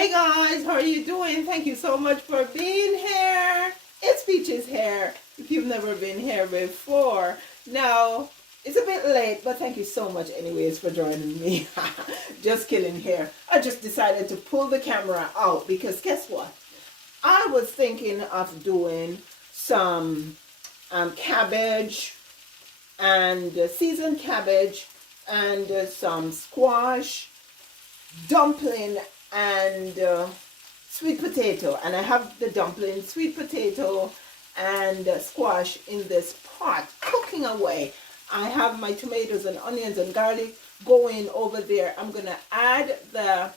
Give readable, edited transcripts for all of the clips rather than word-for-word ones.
Hey guys, how are you doing? Thank you so much for being here. It's Peaches here. If you've never been here before. Now, it's a bit late, but thank you so much anyways for joining me. Just kidding here. I just decided to pull the camera out because guess what? I was thinking of doing some cabbage and seasoned cabbage and some squash, dumpling, and sweet potato. And I have the dumpling, sweet potato, and squash in this pot cooking away. I have my tomatoes and onions and garlic going over there. I'm gonna add the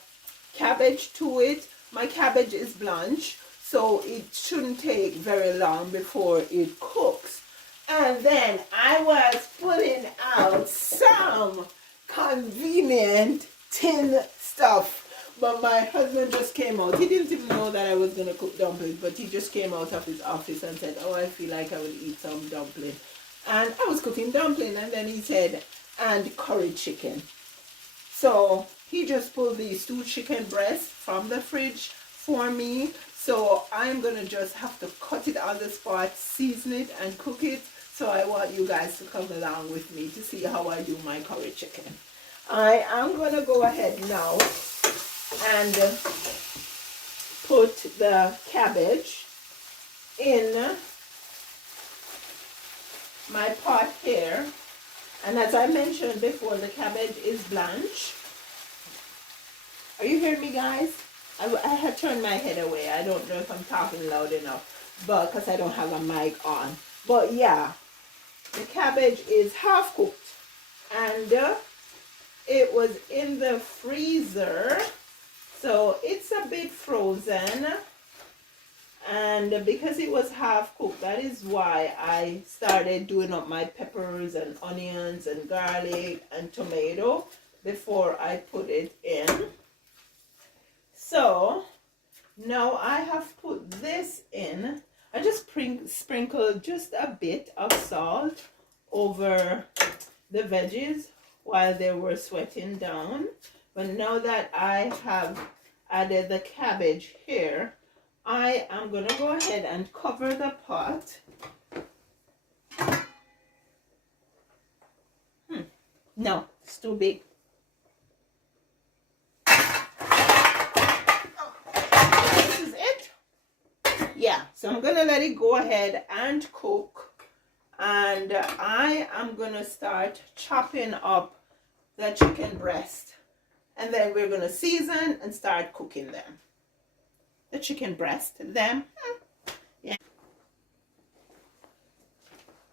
cabbage to it. My cabbage is blanch, so it shouldn't take very long before it cooks. And then I was putting out some convenient tin stuff. But my husband just came out. He didn't even know that I was going to cook dumplings, but he just came out of his office and said, oh, I feel like I will eat some dumpling. And I was cooking dumpling, and then he said, and curry chicken. So he just pulled these 2 chicken breasts from the fridge for me. So I'm going to just have to cut it on the spot, season it, and cook it. So I want you guys to come along with me to see how I do my curry chicken. I am going to go ahead now and put the cabbage in my pot here. And as I mentioned before, the cabbage is blanch. Are you hearing me, guys? I had turned my head away. I don't know if I'm talking loud enough, but because I don't have a mic on. But yeah, the cabbage is half cooked, and it was in the freezer, so it's a bit frozen. And because it was half cooked, that is why I started doing up my peppers and onions and garlic and tomato before I put it in. So now I have put this in. I just sprinkled just a bit of salt over the veggies while they were sweating down. But now that I have added the cabbage here, I am going to go ahead and cover the pot. No, it's too big. This is it. Yeah, so I'm going to let it go ahead and cook. And I am going to start chopping up the chicken breast. And then we're going to season and start cooking them. The chicken breast, them. Yeah.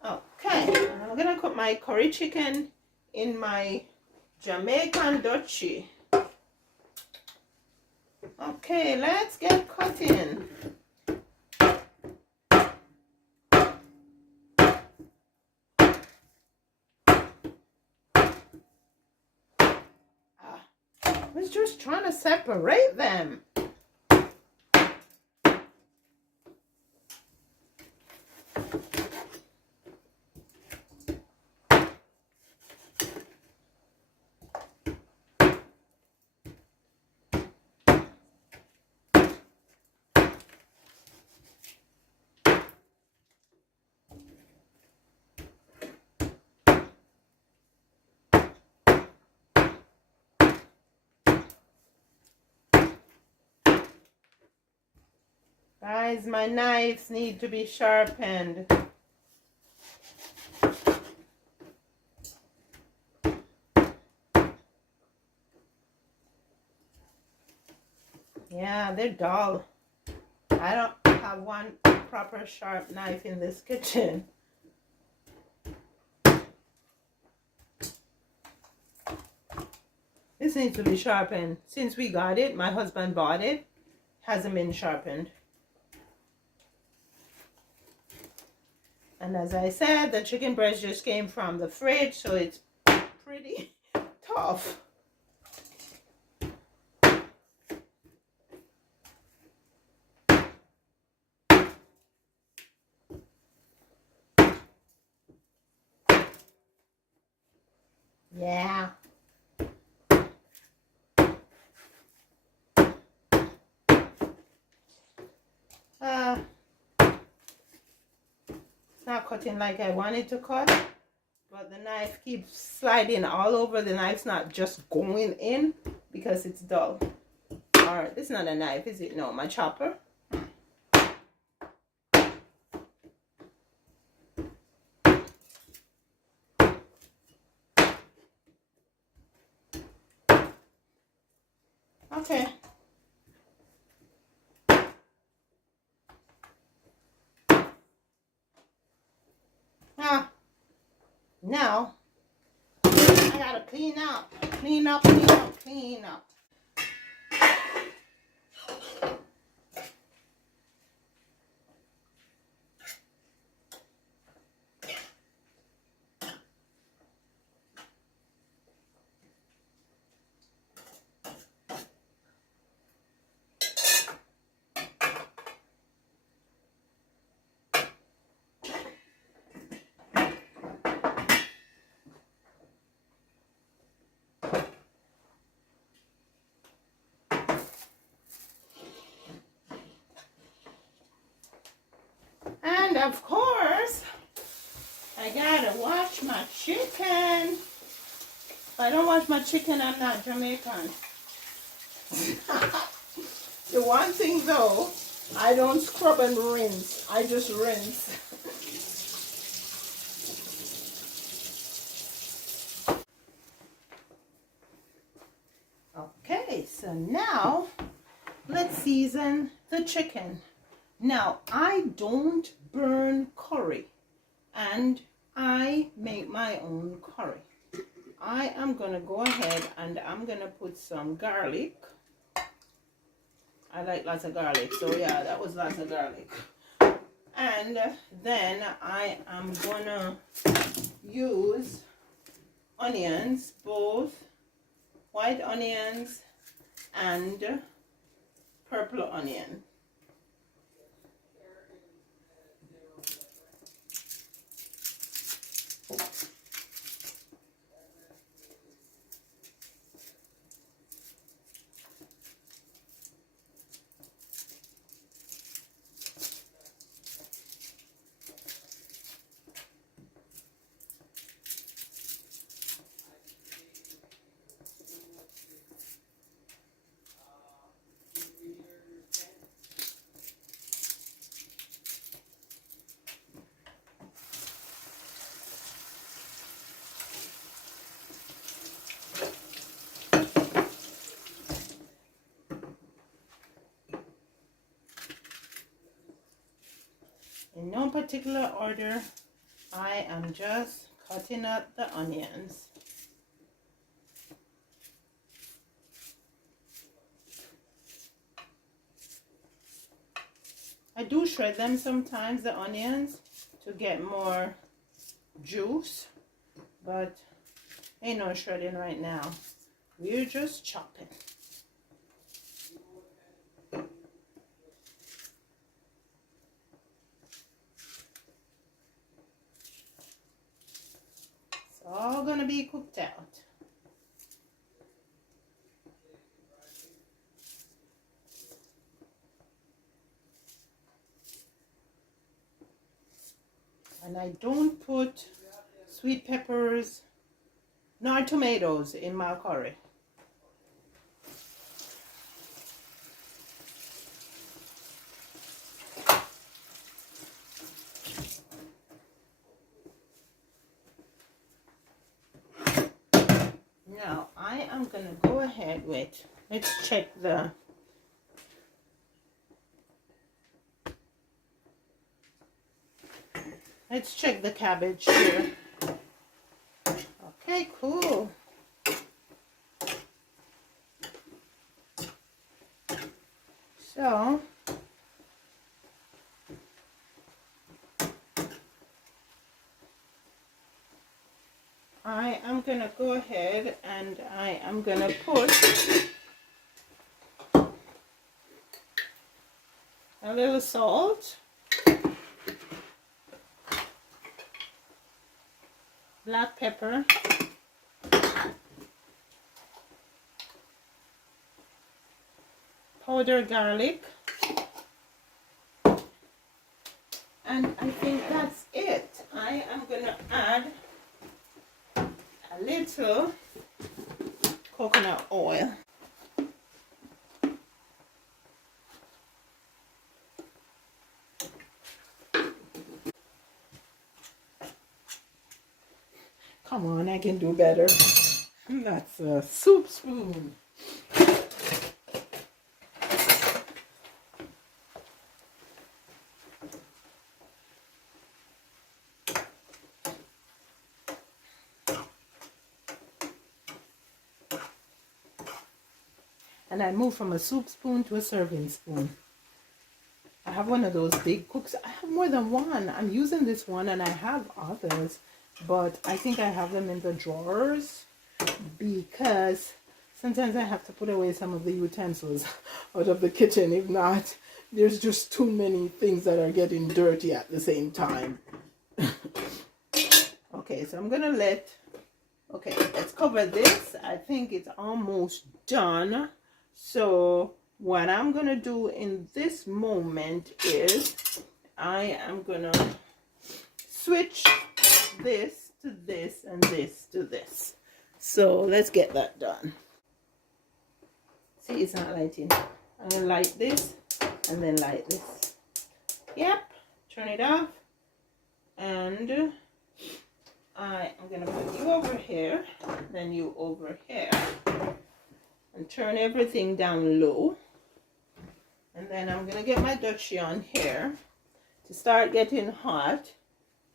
Okay, I'm going to cook my curry chicken in my Jamaican duchy. Okay, let's get cutting. I was just trying to separate them. Guys, my knives need to be sharpened. Yeah, they're dull. I don't have one proper sharp knife in this kitchen. This needs to be sharpened. Since we got it, my husband bought it, hasn't been sharpened. And as I said, the chicken breast just came from the fridge, so it's pretty tough. Yeah. cutting like I wanted to cut, but the knife keeps sliding all over. The knife's not just going in because it's dull. Or it's not a knife, is it? No, my chopper. Okay. Now I gotta clean up, clean up, clean up, clean up. And of course, I gotta wash my chicken. If I don't wash my chicken, I'm not Jamaican. The one thing though, I don't scrub and rinse. I just rinse. Okay, so now let's season the chicken. Now, I don't burn curry, and I make my own curry. I am going to go ahead and I'm going to put some garlic. I like lots of garlic, so yeah, that was lots of garlic. And then I am going to use onions, both white onions and purple onion. In no particular order, I am just cutting up the onions. I do shred them sometimes, the onions, to get more juice, but ain't no shredding right now. We're just chopping. It's all gonna be cooked out. And I don't put sweet peppers nor tomatoes in my curry. Now I am gonna go ahead with, let's check the cabbage here. Okay, cool. So I am gonna go ahead and I am gonna put a little salt, black pepper, powdered garlic, and I think that's it. I am gonna add a little coconut oil. Come on, I can do better. That's a soup spoon. And I moved from a soup spoon to a serving spoon. I have one of those big cooks. I have more than one. I'm using this one and I have others, but I think I have them in the drawers because sometimes I have to put away some of the utensils out of the kitchen. If not, there's just too many things that are getting dirty at the same time. Okay, so I'm gonna let's cover this. I think it's almost done. So what I'm gonna do in this moment is I am gonna switch this to this and this to this. So let's get that done. See, it's not lighting. I'm gonna light this and then light this. Yep, turn it off. And I am gonna put you over here, then you over here, and turn everything down low. And then I'm gonna get my Dutchie on here to start getting hot.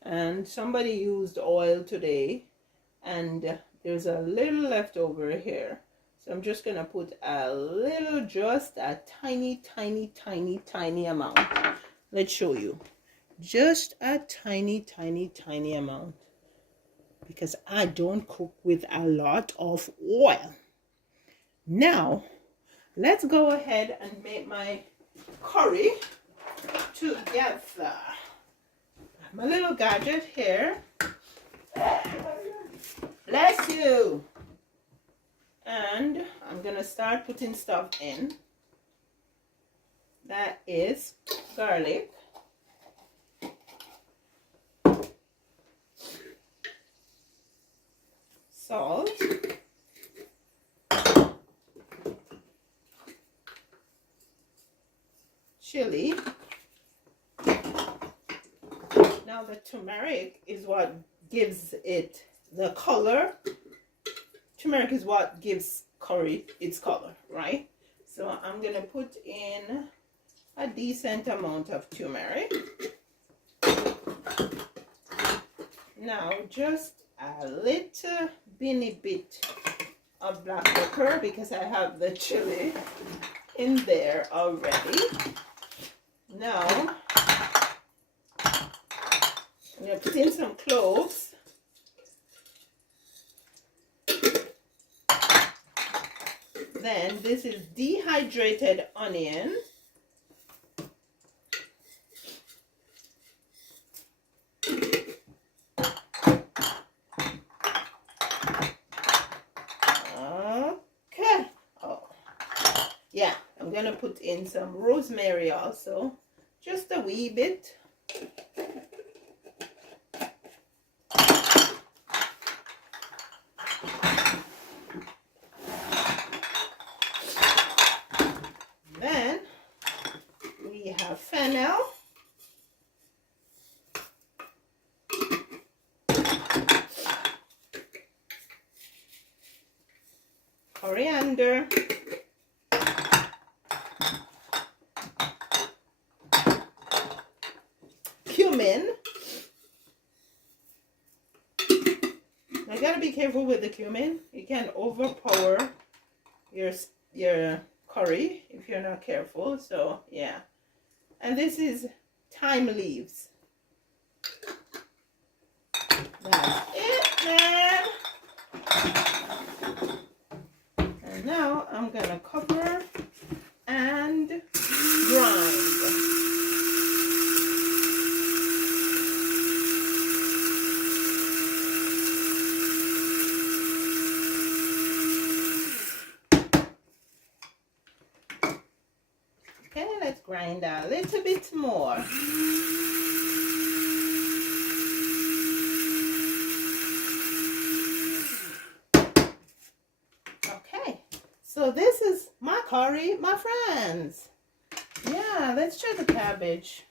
And somebody used oil today, and there's a little left over here. So I'm just gonna put a little, just a tiny, tiny, tiny, tiny amount. Let's show you. Just a tiny, tiny, tiny amount. Because I don't cook with a lot of oil. Now, let's go ahead and make my curry together. My little gadget here. Bless you. And I'm gonna start putting stuff in. That is garlic. Salt. Chili. Now the turmeric is what gives it the color. Turmeric is what gives curry its color, right? So I'm gonna put in a decent amount of turmeric. Now just a little bitty bit of black pepper because I have the chili in there already. Now I'm going to put in some cloves. Then this is dehydrated onion. Okay. Oh, yeah, I'm going to put in some rosemary also. Just a wee bit. Then we have fennel. Coriander. Cumin. I gotta be careful with the cumin. It can overpower your curry if you're not careful. So yeah, and this is thyme leaves. That's it, man. And now I'm gonna cover and grind. Okay, let's grind a little bit more. So this is my curry, my friends. Yeah, let's try the cabbage.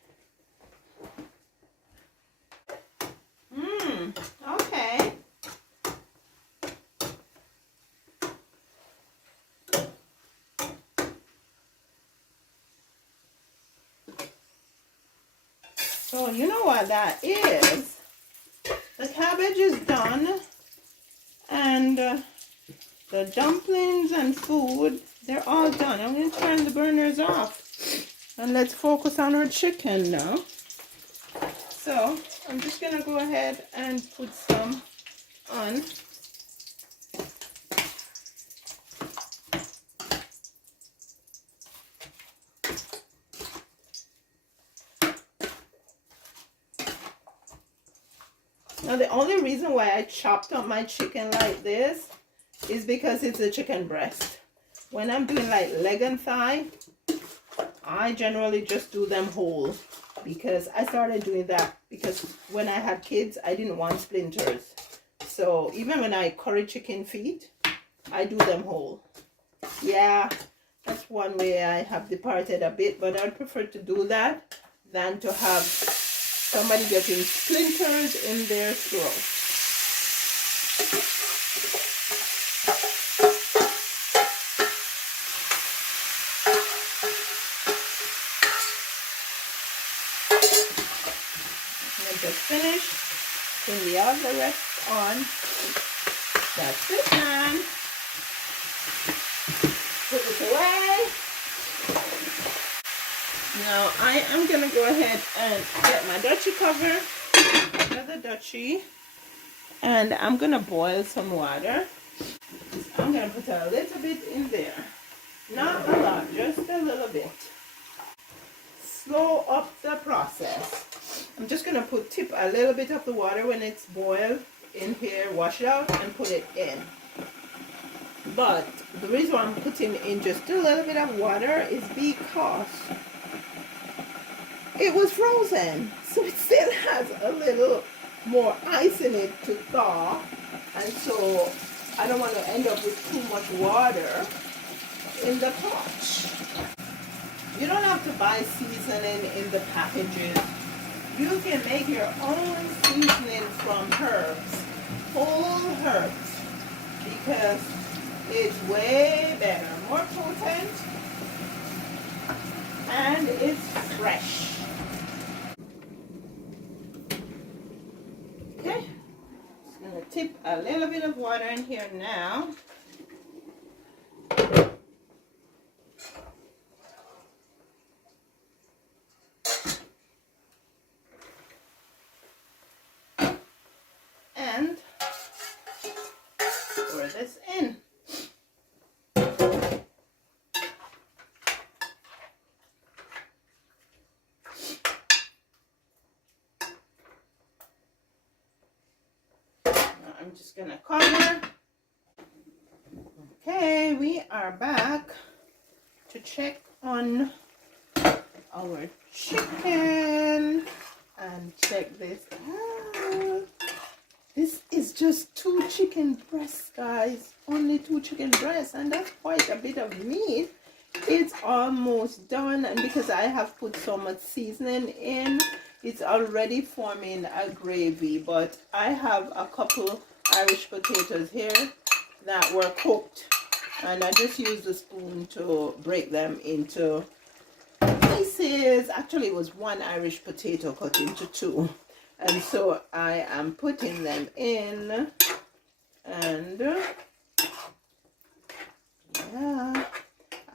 Okay. So you know what that is? The cabbage is done, and the dumplings and food, they're all done. I'm going to turn the burners off, and let's focus on our chicken now. So I'm just going to go ahead and put some on. Now the only reason why I chopped up my chicken like this is because it's a chicken breast. When I'm doing like leg and thigh, I generally just do them whole, because I started doing that because when I had kids, I didn't want splinters. So even when I curry chicken feet, I do them whole. Yeah, that's one way I have departed a bit, but I'd prefer to do that than to have somebody getting splinters in their throat. And just finish. Putting the other rest on. That's it, man. Put it away. Now I am gonna go ahead and get my Dutchie cover, another Dutchie, and I'm gonna boil some water. I'm gonna put a little bit in there, not a lot, just a little bit. Slow up the process. I'm just gonna tip a little bit of the water when it's boiled in here, wash it out, and put it in. But the reason why I'm putting in just a little bit of water is because it was frozen, so it still has a little more ice in it to thaw, and so I don't want to end up with too much water in the pot. You don't have to buy seasoning in the packages. You can make your own seasoning from herbs, whole herbs, because it's way better, more potent, and it's fresh. Okay, just gonna tip a little bit of water in here now. And pour this in. I'm just gonna cover. Okay, we are back to check on our chicken and check this out. This is just 2 chicken breasts, guys. Only 2 chicken breasts, and that's quite a bit of meat. It's almost done, and because I have put so much seasoning in, it's already forming a gravy. But I have a couple Irish potatoes here that were cooked, and I just used a spoon to break them into pieces. Actually, it was 1 Irish potato cut into 2, and so I am putting them in, and yeah,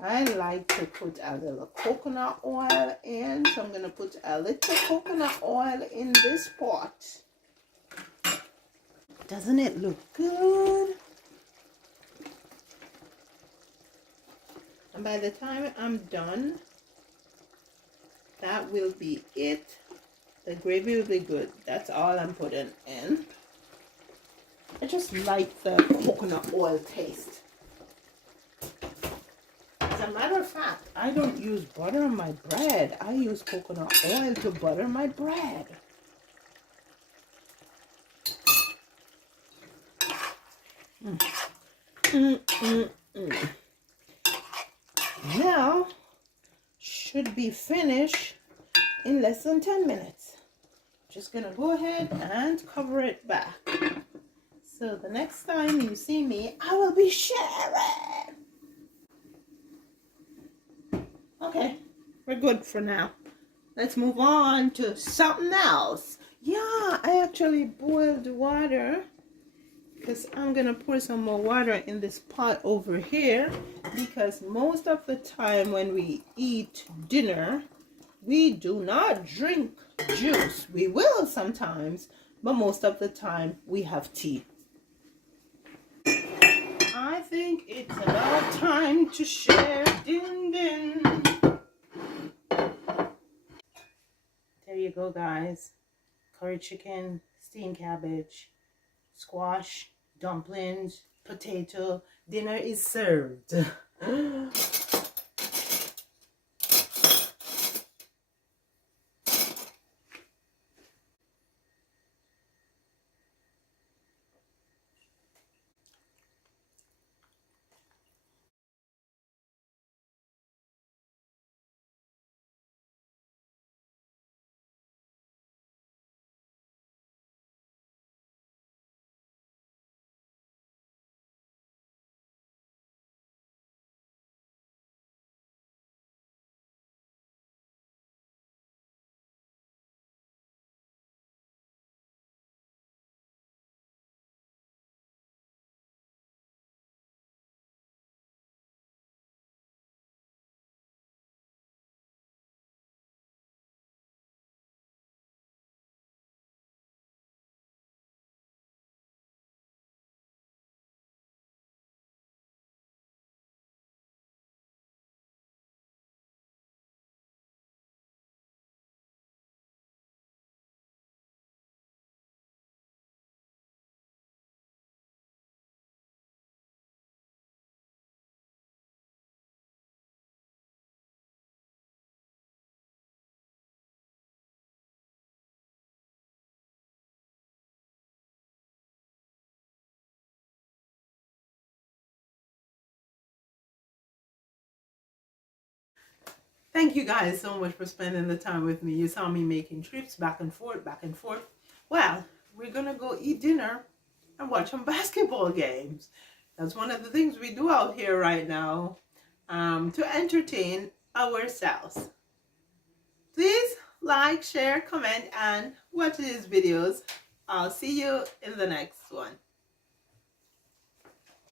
I like to put a little coconut oil in, so I'm going to put a little coconut oil in this pot. Doesn't it look good? And by the time I'm done, that will be it. The gravy will be good. That's all I'm putting in. I just like the coconut oil taste. As a matter of fact, I don't use butter on my bread. I use coconut oil to butter my bread. Now, should be finished in less than 10 minutes. Just gonna go ahead and cover it back. So the next time you see me, I will be sharing. Okay, we're good for now. Let's move on to something else. Yeah, I actually boiled water because I'm gonna pour some more water in this pot over here, because most of the time when we eat dinner, we do not drink juice. We will sometimes, but most of the time we have tea. I think it's about time to share. Din din. There you go, guys. Curry chicken, steamed cabbage, squash, dumplings, potato. Dinner is served. Thank you guys so much for spending the time with me. You saw me making trips back and forth, back and forth. Well, we're gonna go eat dinner and watch some basketball games. That's one of the things we do out here right now, to entertain ourselves. Please like, share, comment, and watch these videos. I'll see you in the next one.